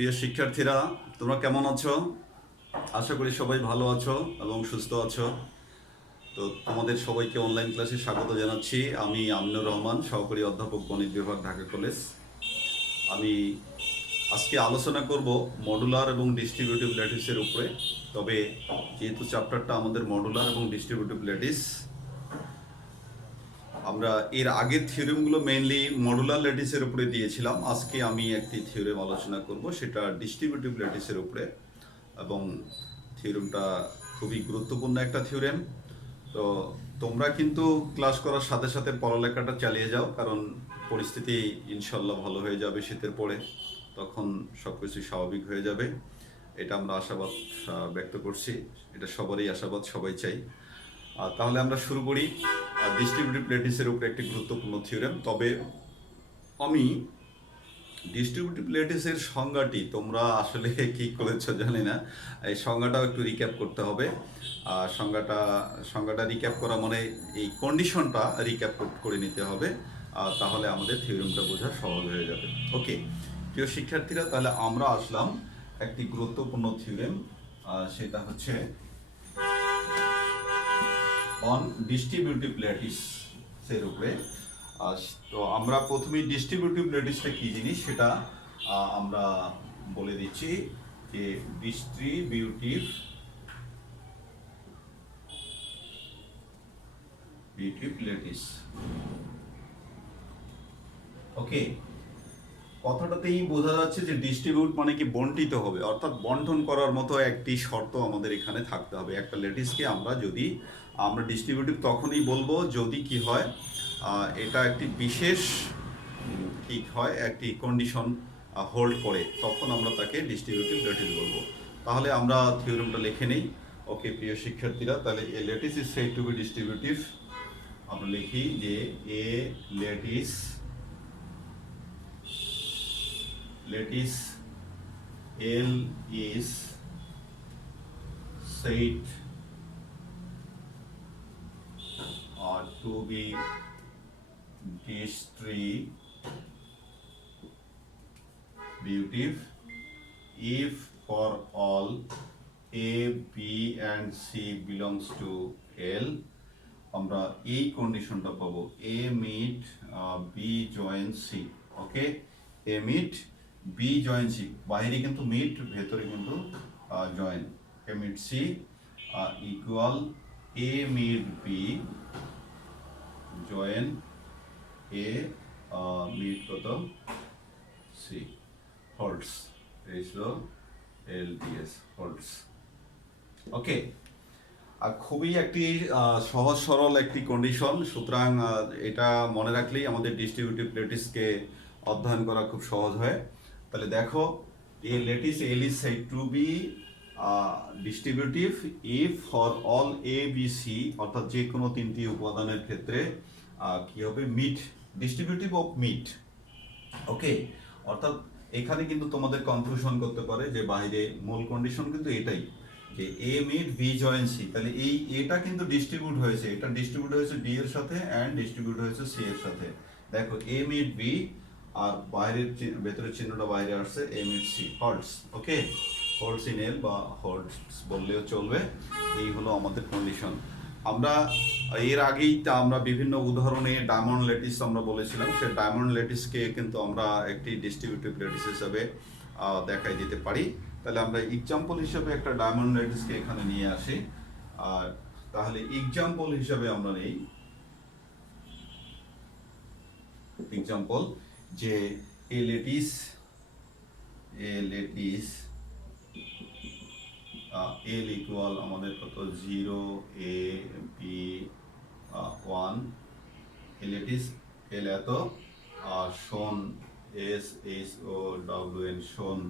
প্রিয় শিক্ষার্থীরা, তোমরা কেমন আছো? আশা করি সবাই ভালো আছো এবং সুস্থ আছো। তো তোমাদের সবাইকে অনলাইন ক্লাসে স্বাগত জানাচ্ছি। আমি আমিনুর রহমান, সহকারী অধ্যাপক, গণিত বিভাগ, ঢাকা কলেজ। আমি আজকে আলোচনা করব মডুলার এবং ডিস্ট্রিবিউটিভ ল্যাটিসের উপরে। তবে যেহেতু চ্যাপ্টারটা আমাদের মডুলার এবং ডিস্ট্রিবিউটিভ ল্যাটিস, আমরা এর আগের থিওরেমগুলো মেইনলি মডুলার ল্যাটিসের উপরে দিয়েছিলাম। আজকে আমি একটি থিওরেম আলোচনা করব, সেটা ডিস্ট্রিবিউটিভ ল্যাটিসের উপরে, এবং থিওরেমটা খুবই গুরুত্বপূর্ণ একটা থিওরেম। তো তোমরা কিন্তু ক্লাস করার সাথে সাথে পড়ালেখাটা চালিয়ে যাও, কারণ পরিস্থিতি ইনশাল্লাহ ভালো হয়ে যাবে শীতের পরে, তখন সব কিছু স্বাভাবিক হয়ে যাবে। এটা আমরা আশাবাদ ব্যক্ত করছি। এটা সবারই আশাবাদ, সবাই চাই। তাহলে আমরা শুরু করি ডিস্ট্রিবিউটিভ ল্যাটিসের উপরে একটি গুরুত্বপূর্ণ থিওরেম। তবে আমি ডিস্ট্রিবিউটিভ ল্যাটিসের সংজ্ঞাটি তোমরা আসলে কি করেছো জানি না, এই সংজ্ঞাটাও একটু রিক্যাপ করতে হবে। সংজ্ঞাটা রিক্যাপ করা মানে এই কন্ডিশনটা রিক্যাপ করে নিতে হবে, তাহলে আমাদের থিওরেমটা বোঝা সহজ হয়ে যাবে। ওকে প্রিয় শিক্ষার্থীরা, তাহলে আমরা আসলাম একটি গুরুত্বপূর্ণ থিওরেম, সেটা হচ্ছে অন ডিস্ট্রিবিউটিভ ল্যাটিস এর উপরে। তো আমরা প্রথমেই ডিস্ট্রিবিউটিভ ল্যাটিসটা কি জিনিস সেটা আমরা বলে দিচ্ছি যে ডিস্ট্রিবিউটিভ ল্যাটিস। ওকে, কথাটাতেই বোঝা যাচ্ছে যে ডিস্ট্রিবিউট মানে কি বন্টিত হবে, অর্থাৎ বন্টন করার মতো একটি শর্ত আমাদের এখানে থাকতে হবে। একটা ল্যাটিসকে আমরা ডিস্ট্রিবিউটিভ তখনই বলবো যদি কি হয়, এটা একটি বিশেষ ঠিক হয়, একটি কন্ডিশন হোল্ড করে, তখন আমরা তাকে ডিস্ট্রিবিউটিভ ল্যাটিস বলবো। তাহলে আমরা থিওরেমটা লিখে নেই। ওকে প্রিয় শিক্ষার্থীরা, তাহলে a lattice is said to be distributive. আমরা লিখি যে a lattice L is said to be distributive if for all A, B and C belongs to L. আমরা এই কন্ডিশনটা পাবো A meet B join C. Okay, A meet B join C, বাইরে কিন্তু meet, ভেতরে কিন্তু join. A meet C equal A meet B join A meet কত C holds, রেশিও LDS হোল্ডস। ওকে, আর খুবই একটি সহজ সরল একটি কন্ডিশন, সুতরাং এটা মনে রাখলেই আমাদের ডিস্ট্রিবিউটিভ ল্যাটিসকে অধ্যয়ন করা খুব সহজ হয়। তাহলে দেখো, a lattice L is said to be distributive if for all A B C, অর্থাৎ যে কোনো তিনটি উপাদানের ক্ষেত্রে কি হবে, মিট, ডিস্ট্রিবিউটিভ অফ মিট। ওকে, অর্থাৎ এখানে কিন্তু তোমাদের কনফিউশন করতে পারে যে বাইরে মূল কন্ডিশন কিন্তু এটাই যে A meet B join C। তাহলে এই এটা কিন্তু ডিস্ট্রিবিউট হয়েছে, এটা ডিস্ট্রিবিউট হয়েছে D এর সাথে অ্যান্ড ডিস্ট্রিবিউট হয়েছে C এর সাথে। দেখো A মিট B আর বাইরের ভেতরের চিহ্নটা বাইরে আসছে A meet C holds. Okay, holds in L বা হোল্ডস বললেও চলবে। এই হলো আমাদের কন্ডিশন। আমরা এর আগেই আমরা বিভিন্ন উদাহরণে ডায়মন্ড ল্যাটিস আমরা বলেছিলাম, সে ডায়মন্ড ল্যাটিসকে কিন্তু আমরা একটি ডিস্ট্রিবিউটিভ ল্যাটিস হিসাবে দেখাই দিতে পারি। তাহলে আমরা এক্সাম্পল হিসাবে একটা ডায়মন্ড ল্যাটিসকে এখানে নিয়ে আসি। আর তাহলে এক্সাম্পল হিসাবে আমরা নেই এক্সাম্পল যে এ ল্যাটিস L ইকুয়াল আমাদের কত 0 A B 1, A lattice L এত শোন SHOWN শোন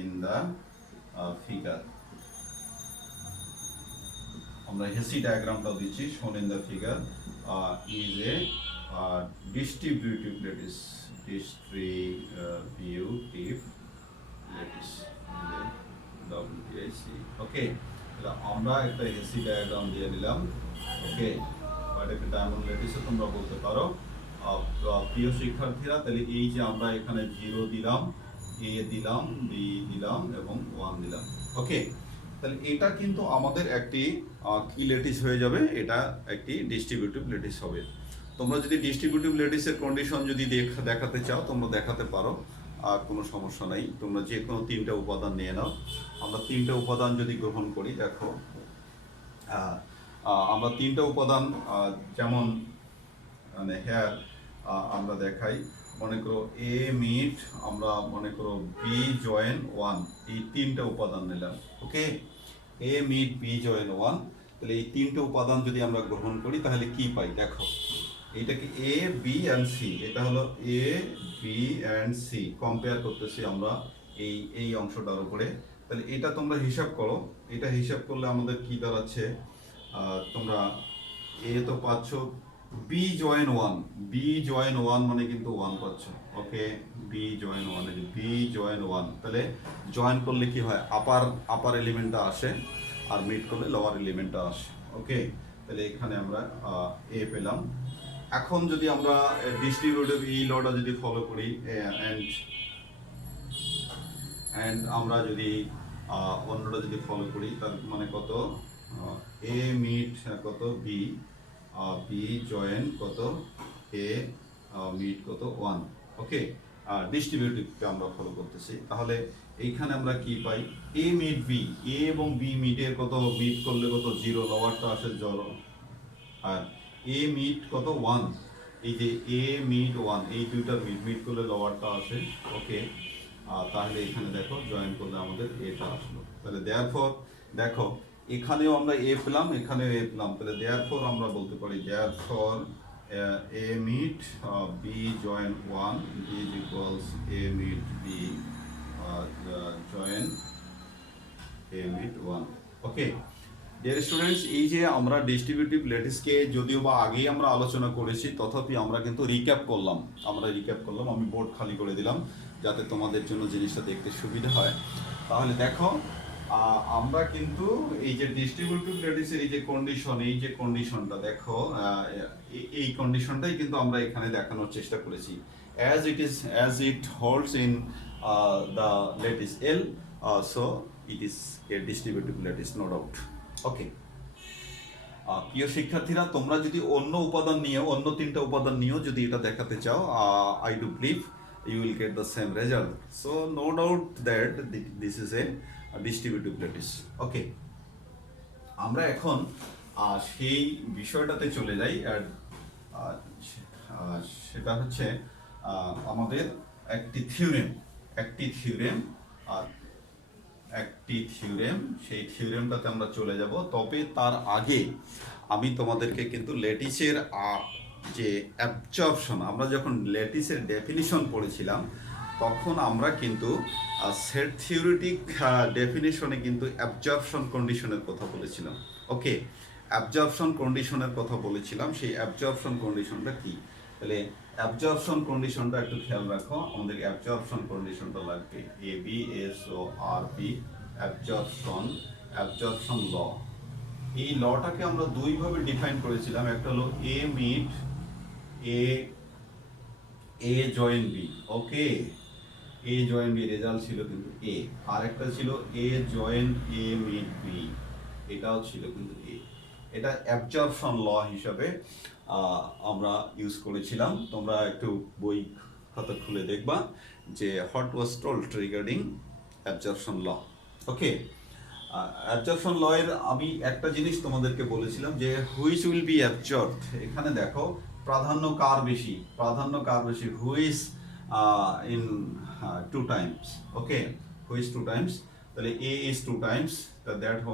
in the figure। আমরা হেসি ডায়াগ্রামটাও দিচ্ছি, শোন in the figure is a distributive lattice WAC। ওকে, আমরা একটা হেসি ডায়াগ্রাম দিয়ে দিলাম। ওকে, বাট একটা ডায়মন্ড ল্যাটিসও তোমরা বলতে পারো। প্রিয় শিক্ষার্থীরা, তাহলে এই যে আমরা এখানে 0 দিলাম, এ দিলাম, বি দিলাম এবং 1 দিলাম। ওকে, তাহলে এটা কিন্তু আমাদের একটি কি ল্যাটিস হয়ে যাবে, এটা একটি ডিস্ট্রিবিউটিভ ল্যাটিস হবে। তোমরা যদি ডিস্ট্রিবিউটিভ ল্যাটিসের কন্ডিশন যদি দেখাতে চাও তোমরা দেখাতে পারো, আর কোনো সমস্যা নাই। তোমরা যে কোনো 3টা উপাদান নিয়ে নাও। আমরা 3টা উপাদান যদি গ্রহণ করি, দেখো আমরা 3টা উপাদান যেমন মানে হেয়ার আমরা দেখাই, মনে করো এ মিট, আমরা মনে করো বি জয়েন 1, এই 3টা উপাদান নিলাম। ওকে, এ মিট বি জয়েন 1, তাহলে এই 3টে উপাদান যদি আমরা গ্রহণ করি তাহলে কি পাই দেখো, এইটাকে এ বি অ্যান্ড সি, এটা হলো এ বি অ্যান্ড সি, কম্পেয়ার করতেছি আমরা এই অংশটার উপরে। তাহলে এটা তোমরা হিসাব করো, এটা হিসাব করলে আমাদের কি দাঁড়াচ্ছে, তোমরা এ তো পাচ্ছ বি জয়েন 1, বি জয়েন 1 মানে কিন্তু 1 পাচ্ছ। ওকে, বি জয়েন 1, বি জয়েন 1, তাহলে জয়েন করলে কি হয়, আপার এলিমেন্টটা আসে আর মিড করলে লোয়ার এলিমেন্টটা আসে। ওকে, তাহলে এখানে আমরা এ পেলাম। এখন যদি আমরা ডিস্ট্রিবিউটিভ এই লটা যদি ফলো করি এন্ড আমরা যদি অন্যটা যদি ফলো করি, তার মানে কত, এ মিড কত বি, বি জয়েন কত এ, মিড কত 1। ওকে, ডিস্ট্রিবিউটিভকে আমরা ফলো করতেছি, তাহলে এইখানে আমরা কি পাই, এ মিড বি, এ এবং বি মিডের কত, মিড করলে কত 0, লোয়ারটা আসে 0, আর এ মিড কত 1, এই যে এ মিড 1, এই দুইটার মিড করলে লোয়ারটা আসে। ওকে, তাহলে এখানে দেখো জয়েন করলে আমাদের এটা আসলো, তাহলে দেয়ারফর দেখো এখানেও আমরা এ পেলাম, এখানেও এ পেলাম, তাহলে দেয়ারফর আমরা বলতে পারি therefore A meet B join 1 is equals A meet B join A mid 1। Okay dear students, এই যে আমরা ডিস্ট্রিবিউটিভ ল্যাটিসকে যদিও বা আগেই আমরা আলোচনা করেছি, তথাপি আমরা কিন্তু রিক্যাপ করলাম, আমি বোর্ড খালি করে দিলাম যাতে তোমাদের জন্য জিনিসটা দেখতে সুবিধা হয়। তাহলে দেখো আমরা কিন্তু এই যে ডিস্ট্রিবিউটিভ ল্যাটিসের এই যে কন্ডিশন, এই যে কন্ডিশনটা দেখো, এই কন্ডিশনটাই কিন্তু আমরা এখানে দেখানোর চেষ্টা করেছি, as it holds in the lattice L, so it is a distributive lattice, no doubt. ওকে, প্রিয় শিক্ষার্থীরা, তোমরা যদি অন্য উপাদান নিয়েও, অন্য 3টা উপাদান নিয়েও যদি এটা দেখাতে চাও, I do believe you will get the same result, so no doubt that this is a distributive lattice. ওকে, আমরা এখন সেই বিষয়টাতে চলে যাই, আর সেটা হচ্ছে আমাদের একটি থিওরেম, সেই থিওরেমটাতে আমরা চলে যাব। তবে তার আগে আমি তোমাদেরকে কিন্তু ল্যাটিসের যে অ্যাবজর্পশন, আমরা যখন ল্যাটিসের ডেফিনিশন পড়েছিলাম তখন আমরা কিন্তু সেট থিওরিটিক ডেফিনিশনে কিন্তু অ্যাবজর্পশন কন্ডিশনের কথা বলেছিলাম। ওকে, অ্যাবজর্পশন কন্ডিশনের কথা বলেছিলাম, সেই অ্যাবজর্পশন কন্ডিশনটা কি, তাহলে অ্যাবজর্পশন কন্ডিশনটা একটু খেয়াল রাখো, আমাদের অ্যাবজর্পশন কন্ডিশনটা লাগবে A B S O R B, absorption ল। এই লটাকে আমরা দুইভাবে ডিফাইন করেছিলাম, একটা হলো এ মিড এ জয়েন বি। ওকে, এ জয়েন বি রেজাল্ট ছিল কিন্তু এ, আর একটা ছিল এ জয়েন এ মিড বি, এটাও ছিল কিন্তু এ। এটা অ্যাবজর্পশন ল হিসাবে আমরা ইউজ করেছিলাম। তোমরা একটু বই খাতা খুলে দেখবা যে what was told regarding absorption law. Okay, absorption law এর আমি একটা জিনিস তোমাদেরকে বলেছিলাম যে হুইচ উইল বি অ্যাবজর্বড, এখানে দেখো প্রাধান্য কার বেশি, which in 2 times। Okay, which 2 times, তাহলে a is 2 times, that's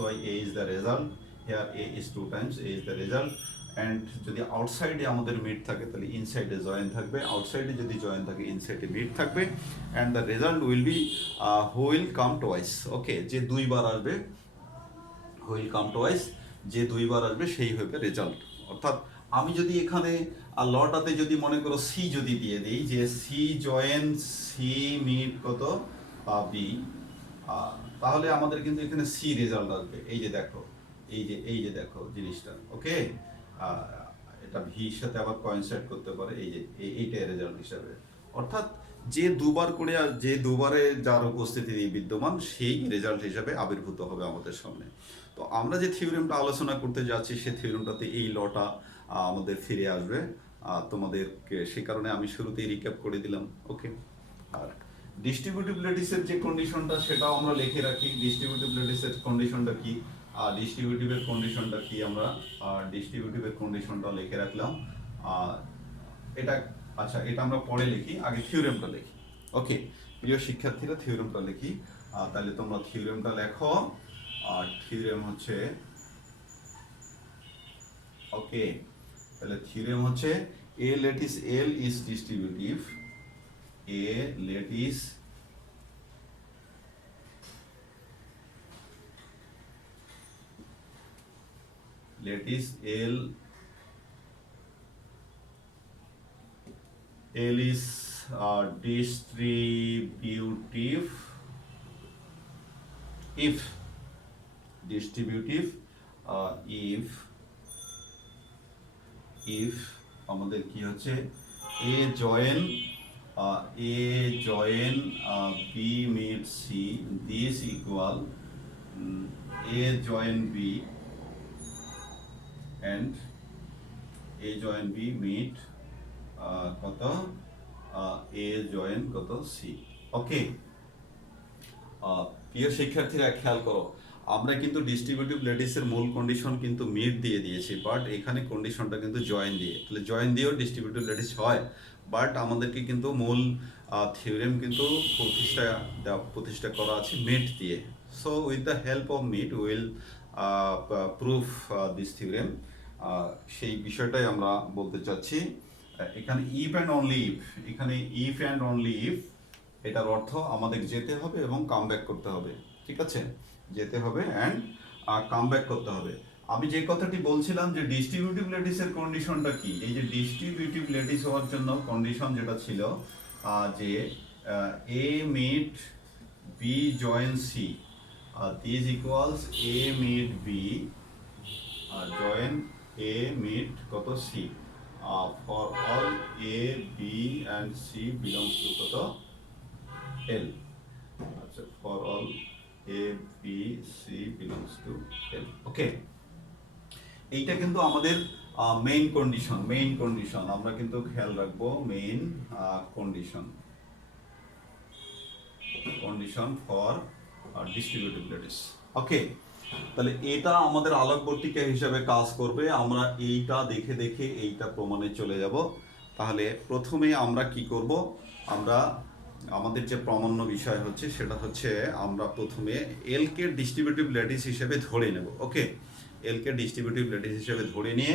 why a is the result here, a is 2 times, a is the result। And যদি আউটসাইডে আমাদের মিড থাকে তাহলে ইনসাইডে জয়েন থাকবে, আউটসাইডে যদি জয়েন থাকে ইনসাইডে মিড থাকবে, and the result will be who will come twice. Okay, যে 2বার আসবে, হু উইল কাম টোয়াইস, যে 2বার আসবে সেই হবে রেজাল্ট। অর্থাৎ আমি যদি এখানে লটাতে যদি মনে করো সি যদি দিয়ে দিই, যে সি জয়েন সি মিড কত বি, তাহলে আমাদের কিন্তু এখানে সি রেজাল্ট আসবে। এই যে দেখো জিনিসটা। ওকে, এটা ভির সাথে আবার কোইনসাইড করতে পারে, এই যে এইটা রেজাল্ট হিসাবে। অর্থাৎ যে দুবারে যার উপস্থিতি বিদ্যমান সেই রেজাল্ট হিসাবে আবির্ভূত হবে আমাদের সামনে। তো আমরা যে থিওরেমটা আলোচনা করতে যাচ্ছি সে থিওরেমটাতে এই লটা আমাদের ফিরে আসবে। তোমাদেরকে সে কারণে আমি শুরুতেই রিক্যাপ করে দিলাম। ওকে, আর ডিস্ট্রিবিউটিভ ল্যাটিসের যে কন্ডিশনটা সেটাও আমরা লিখে রাখি। ডিস্ট্রিবিউটিভ ল্যাটিসের কন্ডিশনটা কি, ডিস্ট্রিবিউটিভের কন্ডিশনটা কি, আমরা ডিস্ট্রিবিউটিভের কন্ডিশনটা লিখে রাখলাম। এটা আচ্ছা, এটা আমরা পরে লিখি, আগে থিওরেমটা লিখি। ওকে প্রিয় শিক্ষার্থীরা, থিওরেমটা লিখি। তাহলে তোমরা থিওরেমটা লেখো। আর থিওরেম হচ্ছে, ওকে, তাহলে থিওরেম হচ্ছে a lattice L is distributive, a lattice L is distributive if আমাদের কি হচ্ছে A join B meet C, this equal A join B and A join B meet কত A join কত C। ওকে প্রিয় শিক্ষার্থীরা খেয়াল করো, আমরা কিন্তু ডিস্ট্রিবিউটিভ ল্যাটিসের মূল কন্ডিশন কিন্তু মিড দিয়ে দিয়েছি, বাট এখানে কন্ডিশনটা কিন্তু জয়েন দিয়ে। তাহলে জয়েন দিয়েও ডিস্ট্রিবিউটিভ ল্যাটিস হয়, বাট আমাদেরকে কিন্তু মূল থিওরেম কিন্তু প্রতিষ্ঠা করা আছে মিড দিয়ে। So with the help of mid will proof this theorem. সেই বিষয়টাই আমরা বলতে চাচ্ছি। এখানে ইফ অ্যান্ড অনলি ইফ, এখানে ইফ অ্যান্ড অনলি ইফ এটার অর্থ আমাদের যেতে হবে এবং কাম ব্যাক করতে হবে। ঠিক আছে, যেতে হবে অ্যান্ড কাম ব্যাক করতে হবে। আমি যে কথাটি বলছিলাম যে ডিস্ট্রিবিউটিভ ল্যাটিসের কন্ডিশনটা কি, এই যে ডিস্ট্রিবিউটিভ ল্যাটিস হওয়ার জন্য কন্ডিশন যেটা ছিল যে A meet B join C, this equals A meet B join A meet কত C, for all A B and C belongs to কত L। আচ্ছা, ফর অল A B C belongs to L। Okay, এইটা কিন্তু আমাদের মেইন কন্ডিশন আমরা কিন্তু খেয়াল রাখবো, main condition for distributive lattice. Okay, তাহলে এটা আমাদের আলোকবর্তিকা হিসাবে কাজ করবে। আমরা এইটা দেখে দেখে এইটা প্রমাণে চলে যাব। তাহলে প্রথমে আমরা কি করব, আমরা আমাদের যে প্রামাণ্য বিষয় হচ্ছে সেটা হচ্ছে আমরা প্রথমে এল কে ডিস্ট্রিবিউটিভ ল্যাটিস হিসেবে ধরে নেব। ওকে, এল কে ডিস্ট্রিবিউটিভ ল্যাটিস হিসেবে ধরে নিয়ে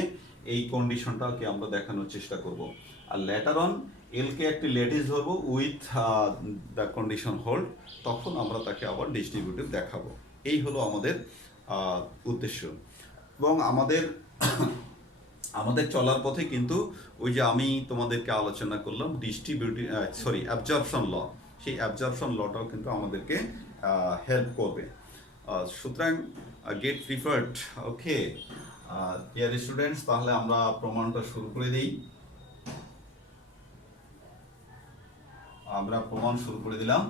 এই কন্ডিশনটাকে আমরা দেখানোর চেষ্টা করব। আর লেটার অন এল কে একটি ল্যাটিস ধরবো উইথ দ্য কন্ডিশন হোল্ড, তখন আমরা তাকে আবার ডিস্ট্রিবিউটিভ দেখাবো। এই হলো আমাদের উদ্দেশ্য। এবং আমাদের চলার পথে কিন্তু ওই যে আমি তোমাদেরকে আলোচনা করলাম অ্যাবজর্পশন ল, সেই অ্যাবজর্পশন লটাও কিন্তু আমাদেরকে হেল্প করবে। সুতরাং get preferred. Okay dear students, তাহলে আমরা প্রমাণটা শুরু করে দিই। আমরা প্রমাণ শুরু করে দিলাম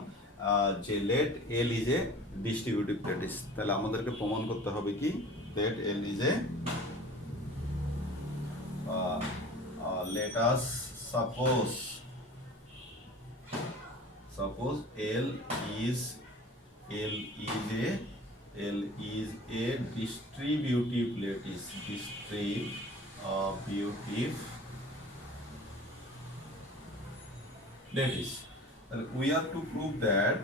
যে let L is a distributive lattice. তাহলে আমাদেরকে প্রমাণ করতে হবে কি, let L is a let us suppose L is a distributive lattice, and we are to prove that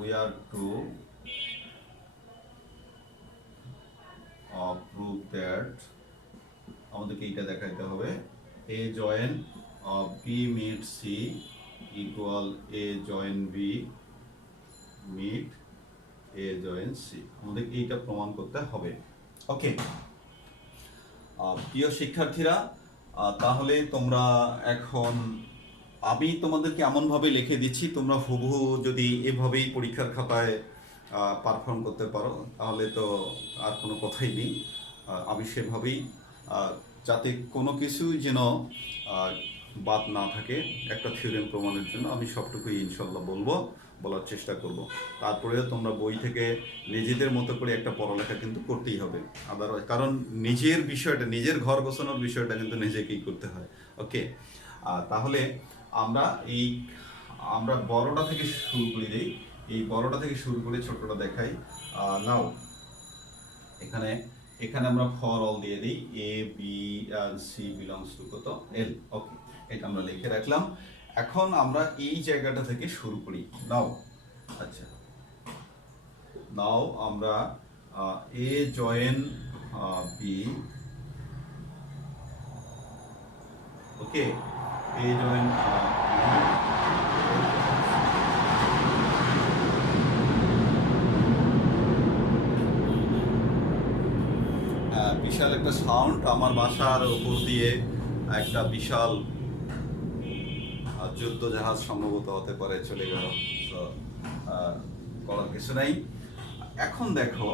we are to prove that আমাদেরকে এইটা দেখাইতে হবে A join B meet C equal A join B meet A join C, আমাদের এইটা প্রমাণ করতে হবে। ওকে প্রিয় শিক্ষার্থীরা, তাহলে তোমরা এখন আমি তোমাদেরকে এমনভাবে লিখে দিচ্ছি, তোমরা হুবহু যদি এভাবেই পরীক্ষার খাতায় পারফর্ম করতে পারো তাহলে তো আর কোনো কথাই নেই। আমি সেভাবেই যাতে কোনো কিছুই যেন বাদ না থাকে একটা থিওরেম প্রমাণের জন্য আমি সবটুকুই ইনশাল্লাহ বলার চেষ্টা করব। তারপরেও তোমরা বই থেকে নিজেদের মতো করে একটা পড়ালেখা কিন্তু করতেই হবে, আদারওয়াইজ কারণ নিজের বিষয়টা, নিজের ঘর গোছানোর বিষয়টা কিন্তু নিজেকেই করতে হয়। ওকে, তাহলে আমরা বড়টা থেকে শুরু করে দিই। এই বড়টা থেকে শুরু করে ছোটটা দেখাই। নাও এখানে আমরা ফর অল দিয়ে দিই, এ বি সি বিলংস টু কত এল। ওকে, এটা আমরা লিখে রাখলাম। এখন আমরা এই জায়গাটা থেকে শুরু করি। নাও আচ্ছা, নাও আমরা এ জয়েন বি, ওকে, এ জয়েন বিশাল একটা সাউন্ড আমার বাসার উপর দিয়ে, একটা বিশাল যুদ্ধ জাহাজ সম্ভবত হতে পারে চলে গেল, করার কিছু নাই। এখন দেখো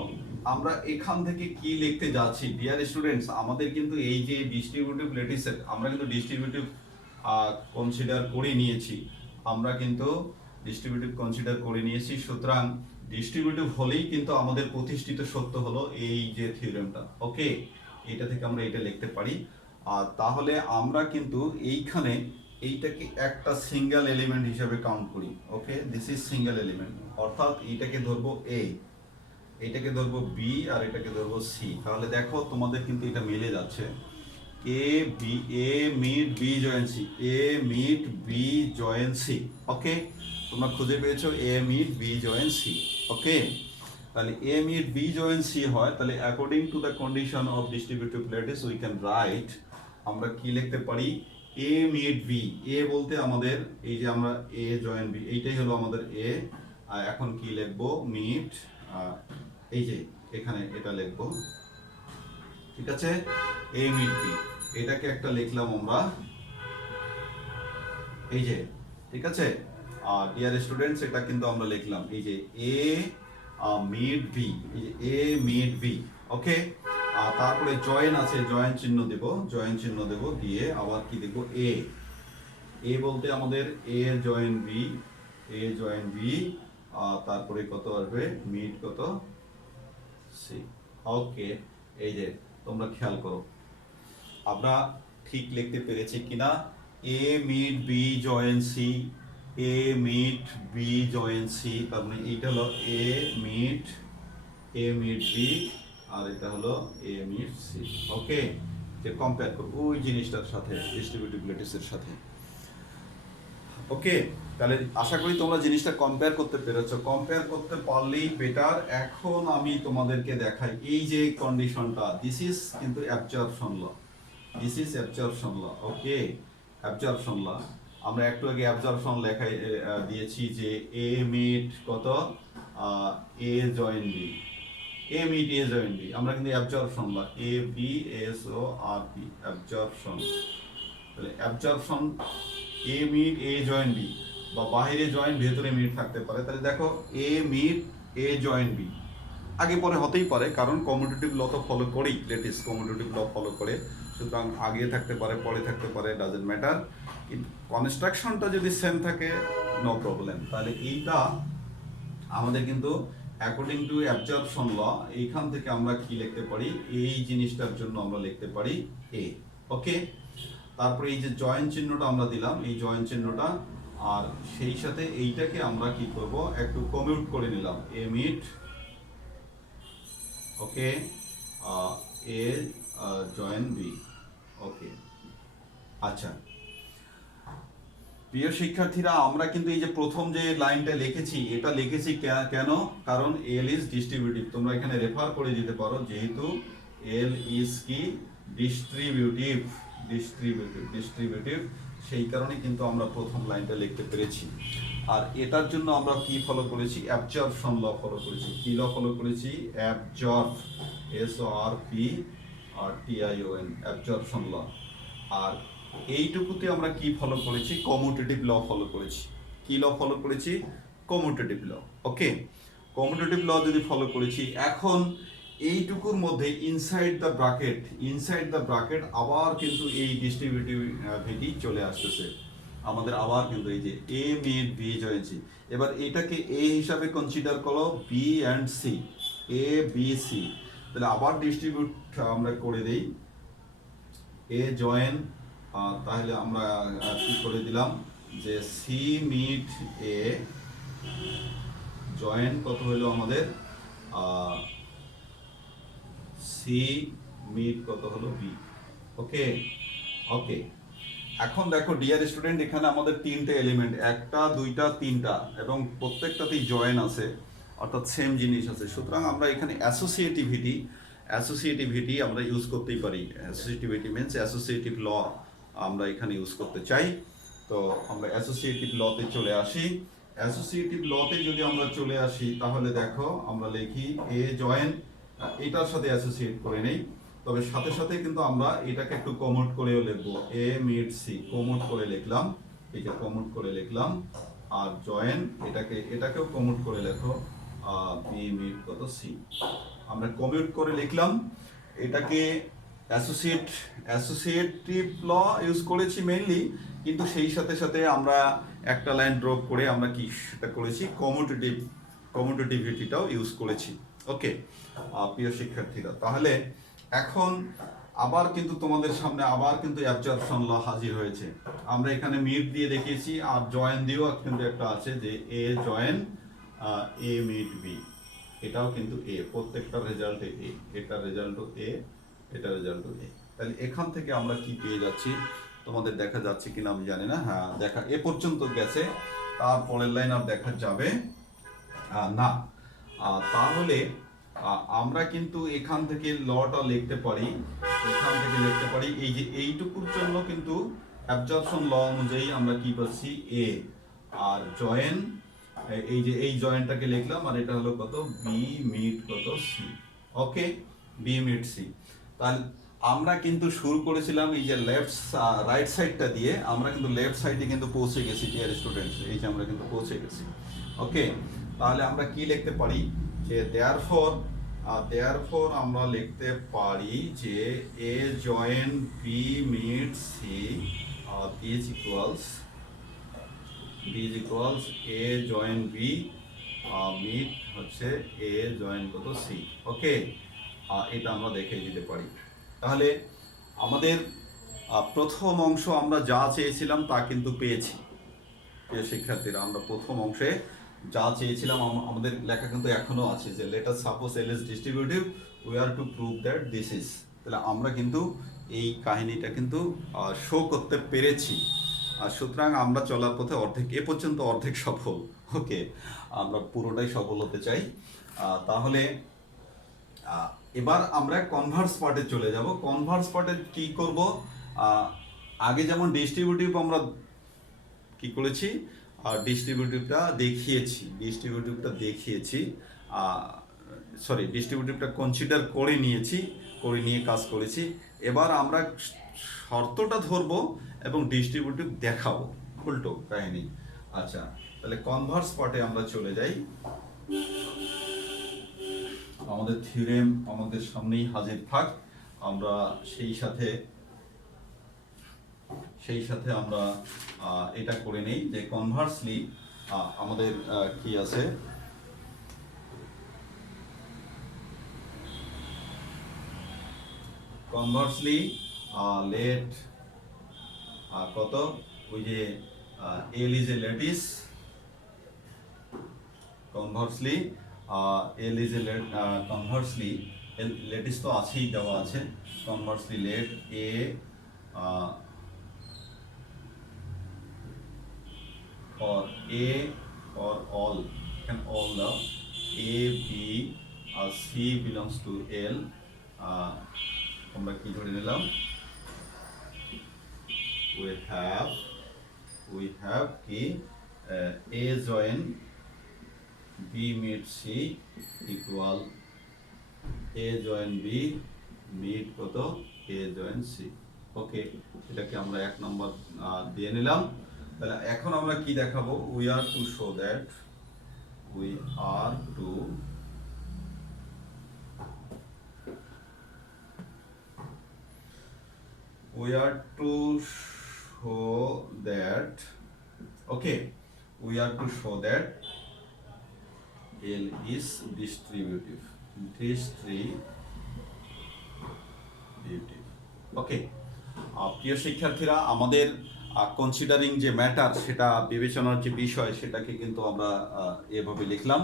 আমরা এখান থেকে কি লিখতে যাচ্ছি ডিয়ার স্টুডেন্টস। আমাদের কিন্তু এই যে ডিস্ট্রিবিউটিভ ল্যাটিসের আমরা কিন্তু ডিস্ট্রিবিউটিভ কনসিডার করে নিয়েছি, সুতরাং ডিস্ট্রিবিউটিভ হলেই কিন্তু আমাদের প্রতিষ্ঠিত সত্য হলো এই যে থিওরেমটা। ওকে, এটা থেকে আমরা এটা লিখতে পারি। তাহলে আমরা কিন্তু এইটাকে একটা সিঙ্গেল এলিমেন্ট হিসেবে কাউন্ট করি। ওকে, দিস ইজ সিঙ্গেল এলিমেন্ট, অর্থাৎ এইটাকে ধরবো এ, এটাকে ধরবো বি, আর এটাকে ধরবো সি। তাহলে দেখো তোমাদের কিন্তু এটা মিলে যাচ্ছে, A meet B join C, A meet B join C. Okay, তোমরা খুঁজে পেয়েছো A meet B join C. Okay, তাহলে A meet B join C হয়, তাহলে according to the condition of distributive lattice we can write, আমরা কি লিখতে পারি, এ মিট বি। এ বলতে আমাদের এই যে আমরা এ জয়েন বি, এইটাই হলো আমাদের এ। এখন কি লিখবো, মিট, এই যে এখানে এটা লিখবো, ঠিক আছে, এ মিট বি, এটাকে একটা লিখলাম আমরা, এই যে, ঠিক আছে। ডিয়ার স্টুডেন্টস, এটা কিন্তু আমরা লিখলাম এই যে এ মিট বি, এই যে এ মিট বি। ওকে, তারপরে জয়েন আছে, জয়েন চিহ্ন দেব, দিয়ে আবার কি দেব, এ বলতে আমাদের এ জয়েন বি, তারপরে কত আসবে, মিট কত, সি। ওকে, এই যে তোমরা খেয়াল করো আমরা ঠিক লিখতে পেরেছি কিনা, A meet B join C, A meet B join C, তার মানে এইটা হলো এ মিট বি, আর এটা হলো এ মিট সি। ওকে, যে কম্পেয়ার করব ওই জিনিসটার সাথে, ডিস্ট্রিবিউটিভ ল্যাটিসের সাথে। ওকে, তাহলে আশা করি তোমরা জিনিসটা কম্পেয়ার করতে পেরেছো, কম্পেয়ার করতে পারলেই বেটার। এখন আমি তোমাদেরকে দেখাই এই যে কন্ডিশনটা, দিস ইজ কিন্তু absorption law, this is absorption law. Okay, absorption law, আমরা একটু আগে অ্যাবজর্পশন লেখাই দিয়েছি যে এ মিট কত, এ জয়েন বি, এ মিট এ জয়েন বি, আমরা কিন্তু absorption law, A B S O R B, absorption. তাহলে অ্যাবজর্পশন এ মিট এ জয়েন বি, বা বাইরে জয়েন ভেতরে মিট থাকতে পারে। তাহলে দেখো এ মিট এ জয়েন বি, আগে পরে হতেই পারে, কারণ কমিউটেটিভ ল তো ফলো করেই, ল্যাটিস কমিউটেটিভ ল ফলো করে, সুতরাং আগে থাকতে পারে পরে থাকতে পারে, ডাজেন্ট ম্যাটার, কিন্তু কনস্ট্রাকশনটা যদি সেম থাকে নো প্রবলেম। তাহলে এইটা আমাদের কিন্তু অ্যাকর্ডিং টু অ্যাবজর্পশন ল, এইখান থেকে আমরা কি লিখতে পারি, এই জিনিসটার জন্য আমরা লিখতে পারি এ। ওকে, তারপরে এই যে জয়েন চিহ্নটা আমরা দিলাম, এই জয়েন চিহ্নটা, আর সেই সাথে এইটাকে আমরা কি করব, একটু কমিউট করে নিলাম, এ মিট, ওকে, এ জয়েন বি। ওকে, আচ্ছা প্রিয় শিক্ষার্থীরা, আমরা কিন্তু এই যে প্রথম যে লাইনটা লিখেছি, এটা লিখেছি কেন, কারণ এল ইজ ডিস্ট্রিবিউটিভ। তোমরা এখানে রেফার করে দিতে পারো, যেহেতু এল ইজ কি ডিস্ট্রিবিউটিভ, সেই কারণে কিন্তু আমরা প্রথম লাইনটা লিখতে পেরেছি। আর এটার জন্য আমরা কি ফলো করেছি, অ্যাবজর্পশন ল ফলো করেছি। কি ল ফলো করেছি, অ্যাবজর্ব, SORP আর TION, অ্যাবজর্পশন ল। আর এইটুকুতে আমরা কি ফলো করেছি, কমিউটেটিভ ল ফলো করেছি। কি ল ফলো করেছি, কমিউটেটিভ ল। ওকে, কমিউটেটিভ ল যদি ফলো করেছি, এখন এইটুকুর মধ্যে ইনসাইড দ্য ব্রাকেট আবার কিন্তু এই ডিস্ট্রিবিউটিভিটি চলে আসতেছে আমাদের, আবার কিন্তু এই যে A meet B join C. এবার এটাকে এ হিসাবে কনসিডার করো B and C, A B C. তাহলে আবার ডিস্ট্রিবিউট আমরা করে দেই এ জয়েন, তাহলে আমরা কি করে দিলাম যে সি মিড এ জয়েন কত হলো আমাদের সি মিড কত হলো বি। ওকে ওকে, এখন দেখো ডিয়ার স্টুডেন্ট, এখানে আমাদের তিনটে এলিমেন্ট, একটা দুইটা তিনটা, এবং প্রত্যেকটাতেই জয়েন আছে, অর্থাৎ সেম জিনিস আছে। সুতরাং আমরা এখানে অ্যাসোসিয়েটিভিটি আমরা ইউজ করতেই পারি। অ্যাসোসিয়েটিভিটি মিনস অ্যাসোসিয়েটিভ ল আমরা এখানে ইউজ করতে চাই। তো আমরা অ্যাসোসিয়েটিভ লতে চলে আসি। অ্যাসোসিয়েটিভ লতে যদি আমরা চলে আসি তাহলে দেখো আমরা লিখি এ জয়েন, এটার সাথে অ্যাসোসিয়েট করে নেই, তবে সাথে সাথে কিন্তু আমরা এটাকে একটু কমোট করেও লিখবো, এ মিড সি কমোট করে লিখলাম, এই যে কমোট করে লিখলাম, আর জয়েন এটাকেও কমোট করে লেখো বি মিড কত সি। আমরা কমিউট করে লিখলাম, এটাকে অ্যাসোসিয়েটিভ ল ইউজ করেছি মেইনলি, কিন্তু সেই সাথে সাথে আমরা একটা লাইন ড্রপ করে আমরা কি সেটা করেছি কমিউটেটিভিটিটাও ইউজ করেছি। ওকে প্রিয় শিক্ষার্থীরা, তাহলে এখন আবার কিন্তু তোমাদের সামনে আবার কিন্তু অ্যাবজর্পশন ল হাজির হয়েছে। আমরা এখানে মিড দিয়ে দেখিয়েছি, আর জয়েন দিয়েও কিন্তু একটা আছে যে A join A meet B, এটাও কিন্তু এ, প্রত্যেকটা রেজাল্টে এ, এটা রেজাল্টও এ, এটা রেজাল্টও এ। তাহলে এখান থেকে আমরা কি পেয়ে যাচ্ছি, তোমাদের দেখা যাচ্ছে কিনা আমি জানি না, হ্যাঁ দেখা এ পর্যন্ত গেছে, তারপরের লাইন আর দেখা যাবে না। তাহলে আমরা কিন্তু এখান থেকে লটা লিখতে পারি, এই যে এইটুকুর জন্য কিন্তু অ্যাবজর্পশন ল অনুযায়ী আমরা কি পাচ্ছি এ, আর জয়েন এই যে এই জয়েন্টটাকে লিখলাম, আর এটা হলো কত বি মিড কত সি। ওকে বি মিড সি। তাহলে আমরা কিন্তু শুরু করেছিলাম এই যে রাইট সাইডটা দিয়ে, আমরা কিন্তু লেফট সাইডে কিন্তু পৌঁছে গেছি ডিয়ার স্টুডেন্টস, এই যে আমরা কিন্তু পৌঁছে গেছি। ওকে, তাহলে আমরা কি লিখতে পারি যে দেয়ারফর আমরা লিখতে পারি যে A join B meet C is equals A join B meet হচ্ছে এ জয়েন কত সি। ওকে, এটা আমরা দেখে দিতে পারি। তাহলে আমাদের প্রথম অংশ আমরা যা চেয়েছিলাম তা কিন্তু পেয়েছি। প্রিয় শিক্ষার্থীরা, আমরা প্রথম অংশে যা চেয়েছিলাম আমাদের লেখা কিন্তু এখনো আছে যে let us suppose L is distributive, we are to prove that this is. তাহলে আমরা কিন্তু এই কাহিনীটা কিন্তু শো করতে পেরেছি। আর সুতরাং আমরা চলার পথে অর্ধেক, এ পর্যন্ত অর্ধেক সফল। ওকে, আমরা পুরোটাই সফল হতে চাই। তাহলে এবার আমরা কনভার্স পার্টে চলে যাব। কনভার্স পার্টে কি করব, আগে যেমন ডিস্ট্রিবিউটিভটা ডিস্ট্রিবিউটিভটা কনসিডার করে নিয়ে কাজ করেছি। এবার আমরা শর্তটা ধরবো এবং ডিস্ট্রিবিউটিভ দেখাবো, উল্টো কাহিনী। আচ্ছা, তাহলে কনভার্স পার্টে আমরা চলে যাই। আমাদের থিওরেম আমাদের সামনেই হাজির থাক, আমরা সেই সাথে আমরা এটা করে নেই যে কনভার্সলি আমাদের কি আছে, কনভার্সলি লেট কত ওই যে L is a lattice, conversely lattice তো আছেই, দেওয়া আছে। Conversely let A or all, can all the a b c belongs to l, আমরা কি ধরে নিলাম, we have কি a join b meet c equal a join b meet কত a join c। ওকে, এটাকে আমরা 1 নম্বর দিয়ে নিলাম। তাহলে এখন আমরা কি দেখাবো, we are to show that we are to show that, okay, we are to show that L is distributive. ওকে, প্রিয় শিক্ষার্থীরা, আমাদের কনসিডারিং যে ম্যাটার, সেটা বিবেচনার যে বিষয়, সেটাকে কিন্তু আমরা এভাবে লিখলাম।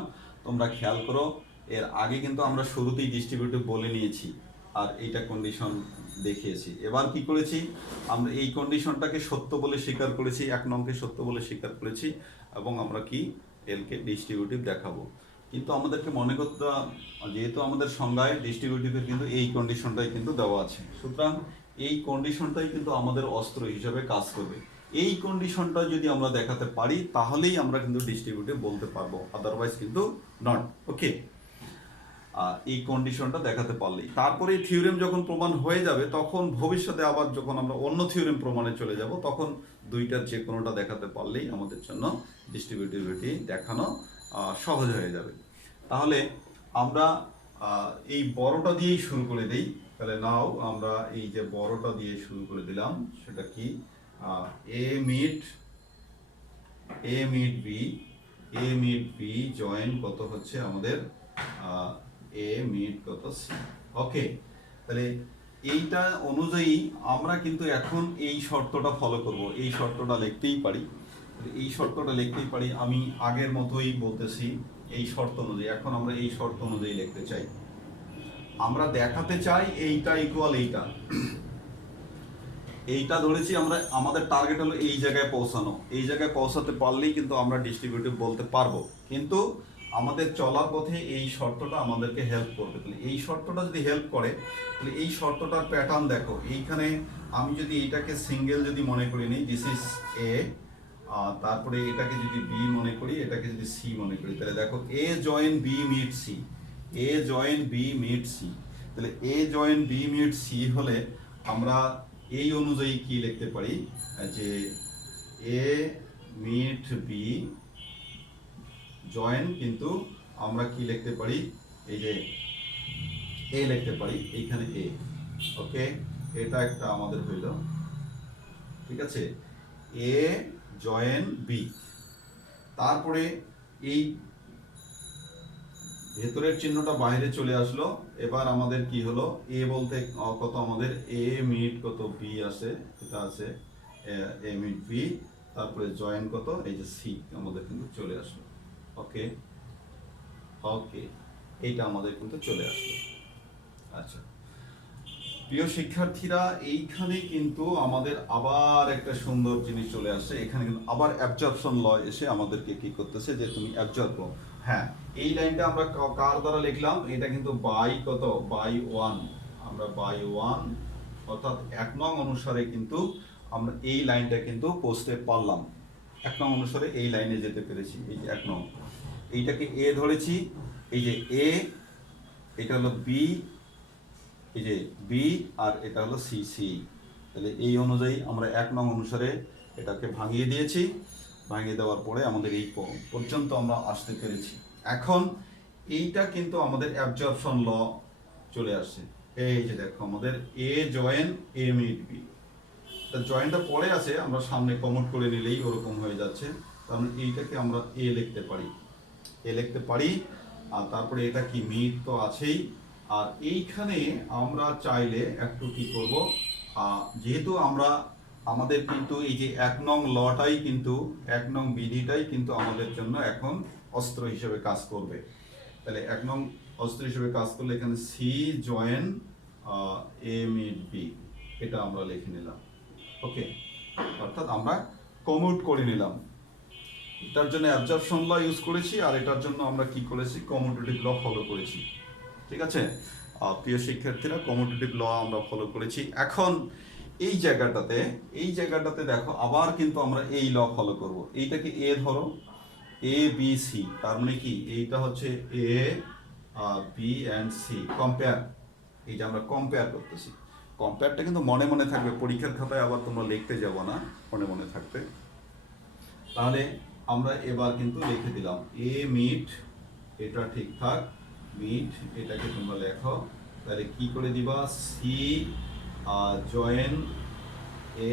তোমরা খেয়াল করো, এর আগে কিন্তু আমরা শুরুতেই ডিস্ট্রিবিউটিভ বলে নিয়েছি আর এইটা কন্ডিশন দেখিয়েছি। এবার কি করেছি, আমরা এই কন্ডিশনটাকে সত্য বলে স্বীকার করেছি, 1 নংকে সত্য বলে স্বীকার করেছি, এবং আমরা কি এলকে ডিস্ট্রিবিউটিভ দেখাবো। কিন্তু আমাদেরকে মনে করতে, যেহেতু আমাদের সংজ্ঞায় ডিস্ট্রিবিউটিভের কিন্তু এই কন্ডিশনটাই কিন্তু দেওয়া আছে, সুতরাং এই কন্ডিশনটাই কিন্তু আমাদের অস্ত্র হিসাবে কাজ করবে। এই কন্ডিশনটা যদি আমরা দেখাতে পারি তাহলেই আমরা কিন্তু ডিস্ট্রিবিউটিভ বলতে পারবো, আদারওয়াইজ কিন্তু নট। ওকে, এই কন্ডিশনটা দেখাতে পারলেই, তারপরে থিওরেম যখন প্রমাণ হয়ে যাবে, তখন ভবিষ্যতে আবার যখন আমরা অন্য থিওরেম প্রমাণে চলে যাব, তখন দুইটার যে কোনোটা দেখাতে পারলেই আমাদের জন্য ডিস্ট্রিবিউটিভিটি দেখানো সহজ হয়ে যাবে। তাহলে আমরা এই বড়টা দিয়েই শুরু করে দিই। তাহলে নাও আমরা এই যে বড়টা দিয়ে শুরু করে দিলাম, সেটা কি, এ মিট বি জয়েন কত হচ্ছে আমাদের এ মিট কত সি। ওকে, তাহলে এইটা অনুযায়ী আমরা কিন্তু এখন এই শর্তটা ফলো করব, এই শর্তটা লিখতেই পারি, এই শর্তটা লিখতেই পারি। আমি আগের মতোই বলতেছি, এই শর্ত অনুযায়ী এখন আমরা এই শর্ত অনুযায়ী লিখতে চাই। আমরা দেখাতে চাই এইটা ইকুয়াল এইটা, এইটা ধরেছি আমরা, আমাদের টার্গেট হলো এই জায়গায় পৌঁছানো। এই জায়গায় পৌঁছাতে পারলেই কিন্তু আমরা ডিস্ট্রিবিউটিভ বলতে পারবো, কিন্তু আমাদের চলার পথে এই শর্তটা আমাদেরকে হেল্প করবে। তাহলে এই শর্তটা যদি হেল্প করে, তাহলে এই শর্তটার প্যাটার্ন দেখো। এইখানে আমি যদি এইটাকে সিঙ্গেল যদি মনে করি নিই, দিস ইজ এ, তারপরে এটাকে যদি বি মনে করি, এটাকে যদি সি মনে করি, তাহলে দেখো এ join be meet C, A join be meet C. তাহলে এ জয়েন বি মিট সি হলে আমরা এই অনুযায়ী কি লিখতে পারি, যে এ মিট বি জয়েন, কিন্তু আমরা কি লিখতে পারি, এই যে এ লিখতে পারি, এইখানে এ। ওকে, এটা একটা আমাদের হইল, ঠিক আছে, এ জয়েন বি। তারপরে এই ভেতরের চিহ্নটা বাইরে চলে আসলো। এবার আমাদের কি হলো, এ বলতে কত, আমাদের এ মিট কত বি আছে, এটা আছে এ মিট বি, তারপরে জয়েন কত, এই যে সি আমাদের কিন্তু চলে আসলো। ওকে, ওকে, এইটা আমাদের কিন্তু চলে আসলো। আচ্ছা, প্রিয় শিক্ষার্থীরা, এইখানে কিন্তু আমাদের আবার একটা সুন্দর জিনিস চলে আসছে। এখানে কিন্তু আবার অ্যাবজর্পশন ল এসে আমাদেরকে কি করতেছে, যে তুমি অ্যাবজর্ব করো। হ্যাঁ, এই লাইনটা আমরা কার দ্বারা লিখলাম, এটা কিন্তু বাই কত, বাই 1, আমরা বাই 1, অর্থাৎ 1 নং অনুসারে কিন্তু আমরা এই লাইনটা কিন্তু পৌঁছতে পারলাম। 1 নং অনুসারে এই লাইনে যেতে পেরেছি। এই যে 1 নং, এইটাকে এ ধরেছি, এই যে এ, এটা হলো বি, এই যে বি, আর এটা হলো সি সি। তাহলে এই অনুযায়ী আমরা 1 নং অনুসারে এটাকে ভাঙিয়ে দিয়েছি। ভাঙিয়ে দেওয়ার পরে আমাদের এই পর্যন্ত আমরা আসতে পেরেছি। এখন এইটা কিন্তু আমাদের অ্যাবজর্পশন ল চলে আসছে। এই যে দেখো, আমাদের এ জয়েন এ মিট বি, তা জয়েনটা পরে আছে, আমরা সামনে কমোট করে নিলেই ওরকম হয়ে যাচ্ছে। তার মানে এইটাকে আমরা এ লিখতে পারি, এ লিখতে পারি। আর তারপরে এটা কি, মিট তো আছেই। আর এইখানে আমরা চাইলে একটু কি করব, যেহেতু আমরা আমাদের কিন্তু এই যে 1 নং লটাই কিন্তু, 1 নং বিধিটাই কিন্তু আমাদের জন্য এখন অস্ত্র হিসেবে কাজ করবে। তাহলে 1 নং অস্ত্র হিসেবে কাজ করলে এখানে C join A meet B, এটা আমরা লিখে নিলাম। ওকে, অর্থাৎ আমরা কমিউট করে নিলাম। এটার জন্য অ্যাবজর্পশন ল ইউজ করেছি, আর এটার জন্য আমরা কি করেছি, কমিউটেটিভ ল ফলো করেছি। ঠিক আছে, প্রিয় শিক্ষার্থীরা, কমিউটেটিভ ল আমরা ফলো করেছি। এখন এই জায়গাটাতে দেখো, আবার কিন্তু আমরা এই ল ফলো করব। এইটাকে এ ধরো, এ বি সি, তার মানে কি, এইটা হচ্ছে এ বি অ্যান্ড সি, কম্পেয়ার। এই যে আমরা কম্পেয়ার করতেছি, কম্পেয়ারটা কিন্তু মনে মনে থাকবে, পরীক্ষার খাতায় আবার তোমরা লিখতে যাব না, মনে মনে থাকবে। তাহলে আমরা এবার কিন্তু লিখে দিলাম এ মিট, এটা ঠিকঠাক, মিট এটাকে তোমরা লেখো। তাহলে কি করে দিবা, সি জয়েন এ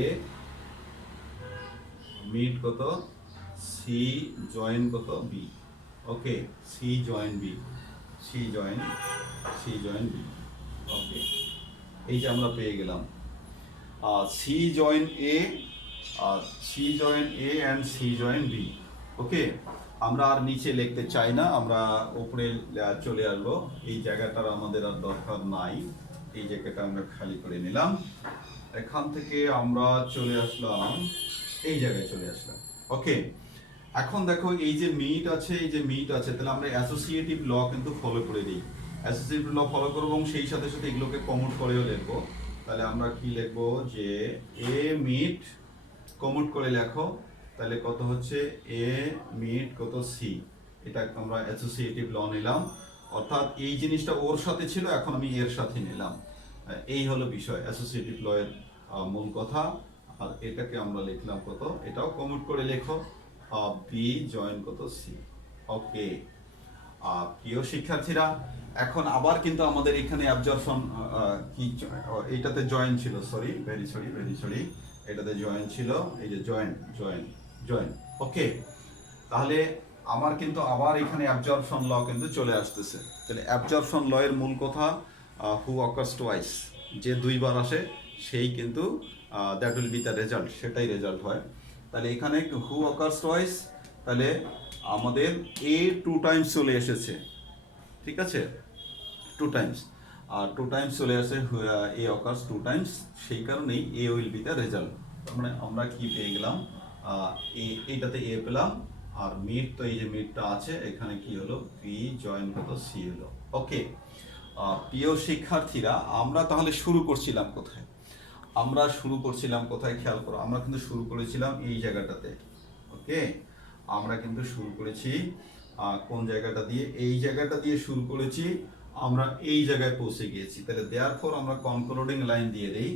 মিড কত সি জয়েন কত B. Okay, C join B, C join B. Okay, এই যে আমরা পেয়ে গেলাম C join A, C join A and C join B. Okay, আমরা আর নিচে লিখতে চাই না, আমরা উপরে চলে আসবো। এই জায়গাটার আমাদের আর দরকার নাই, এই জায়গাটা আমরা খালি করে নিলাম। এখান থেকে আমরা চলে আসলাম, এই জায়গায় চলে আসলাম। ওকে, এখন দেখো এই যে মিট আছে, এই যে মিট আছে, তাহলে আমরা অ্যাসোসিয়েটিভ ল কিন্তু ফলো করে দিই। অ্যাসোসিয়েটিভ ল ফলো করবো এবং সেই সাথে সাথে এগুলোকে কমুট করেও লিখবো। তাহলে আমরা কি লিখবো যে এ মিট কমুট করে লেখো, তাহলে কত হচ্ছে এ মিট কত সি। এটা আমরা অ্যাসোসিয়েটিভ ল নিলাম, অর্থাৎ এই জিনিসটা ওর সাথে ছিল, এখন আমি এর সাথে নিলাম। এই হলো বিষয় অ্যাসোসিয়েটিভ ল এর মূল কথা। আর এটাকে আমরা লিখলাম কত, এটাও কমুট করে লেখো বি জয়েন কত সি। ওকে, প্রিয় শিক্ষার্থীরা, এখন আবার কিন্তু আমাদের এখানে অ্যাবজর্পশন কি, এইটাতে জয়েন ছিল, ভেরি সরি, এটাতে জয়েন ছিল, এই যে জয়েন। ওকে, তাহলে আমার কিন্তু আবার এখানে অ্যাবজর্পশন ল কিন্তু চলে আসতেছে। তাহলে অ্যাবজর্পশন ল এর মূল কথা হু অকার্স টোয়াইস, যে দুইবার আসে সেই কিন্তু that will be the result, সেটাই রেজাল্ট হয়। তাহলে এখানে হু অকার্স টোয়াইস, তাহলে আমাদের এ 2 টাইমস চলে এসেছে, ঠিক আছে, 2 টাইমস, আর 2 টাইমস চলে আসে, এ অকার্স 2 টাইমস, সেই কারণেই এ উইল বি দ্য রেজাল্ট। তার মানে আমরা কি পেয়ে গেলাম, এইটাতে এ পেলাম, আর মিড তো এই যে মিডটা আছে, এখানে কি হলো বি জয়েন কত সি হলো। ওকে, প্রিয় শিক্ষার্থীরা, আমরা তাহলে শুরু করছিলাম কোথায়? খেয়াল করো, আমরা কিন্তু শুরু করেছিলাম এই জায়গাটাতে। ওকে, আমরা কিন্তু শুরু করেছি কোন জায়গাটা দিয়ে? এই জায়গাটা দিয়ে শুরু করেছি, আমরা এই জায়গায় পৌঁছে গিয়েছি। তাহলে দেয়ারফর আমরা কনক্লুডিং লাইন দিয়ে দেই,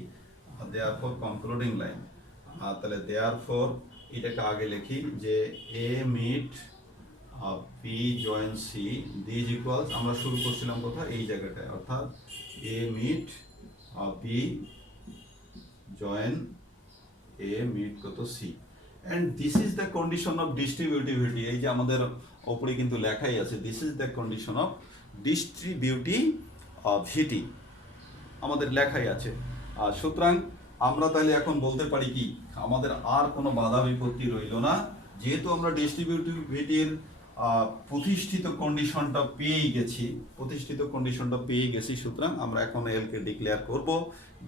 কনক্লুডিং লাইন। তাহলে দেয়ারফর এটাকে আগে লিখি যে A meet B join C these equals, আমরা শুরু করছিলাম কোথায়? এই জায়গাটায়, অর্থাৎ A meet B join A meet কত C, and this is the condition of distributivity। এই যে আমাদের উপরে কিন্তু লেখাই আছে, this is the condition of distributivity, আমাদের লেখাই আছে। আর সুতরাং আমরা তাহলে এখন বলতে পারি কি, আমাদের আর কোনো বাধা বিপত্তি রইল না, যেহেতু আমরা ডিস্ট্রিবিউটিভিটির প্রতিষ্ঠিত কন্ডিশনটা পেয়ে গেছি, সুতরাং আমরা এখন এল কে ডিক্লেয়ার করব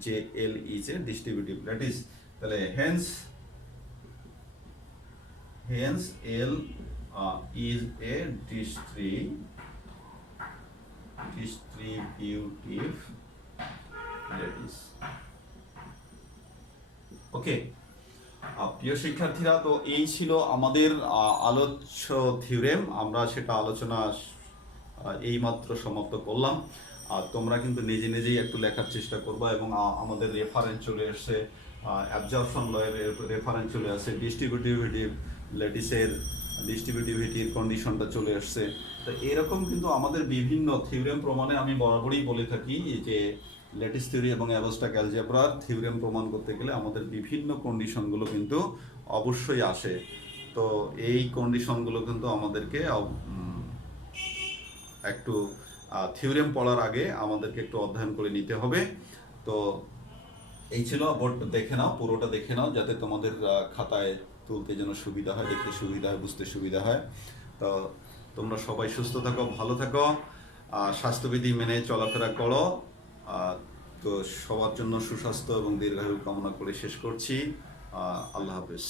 যে L is a distributive lattice. তাহলে hence L is a distributive lattice। Okay, প্রিয় শিক্ষার্থীরা, তো এই ছিল আমাদের আলোচ্য থিওরেম, আমরা সেটা আলোচনা এইমাত্র সমাপ্ত করলাম। আর তোমরা কিন্তু নিজে নিজেই একটু লেখার চেষ্টা করবা, এবং আমাদের রেফারেন্স চলে আসছে, অ্যাবজর্পশন ল এর রেফারেন্স চলে আসছে, ডিস্ট্রিবিউটিভিটির কন্ডিশনটা চলে আসছে। তো এরকম কিন্তু আমাদের বিভিন্ন থিওরেম প্রমাণে আমি বরাবরই বলে থাকি যে ল্যাটিস থিওরি এবং অ্যাবস্ট্রাক্ট অ্যালজেব্রার থিওরেম প্রমাণ করতে গেলে আমাদের বিভিন্ন কন্ডিশনগুলো কিন্তু অবশ্যই আসে। তো এই কন্ডিশনগুলো কিন্তু আমাদেরকে একটু থিওরেম পড়ার আগে আমাদেরকে একটু অধ্যয়ন করে নিতে হবে। তো এই ছিল, বোর্ডটা দেখে নাও, পুরোটা দেখে নাও, যাতে তোমাদের খাতায় তুলতে যেন সুবিধা হয়, দেখতে সুবিধা হয়, বুঝতে সুবিধা হয়। তো তোমরা সবাই সুস্থ থাকো, ভালো থাকো, স্বাস্থ্যবিধি মেনে চলাফেরা করো। তো সবার জন্য সুস্বাস্থ্য এবং দীর্ঘায়ু কামনা করে শেষ করছি। আল্লাহ হাফেজ।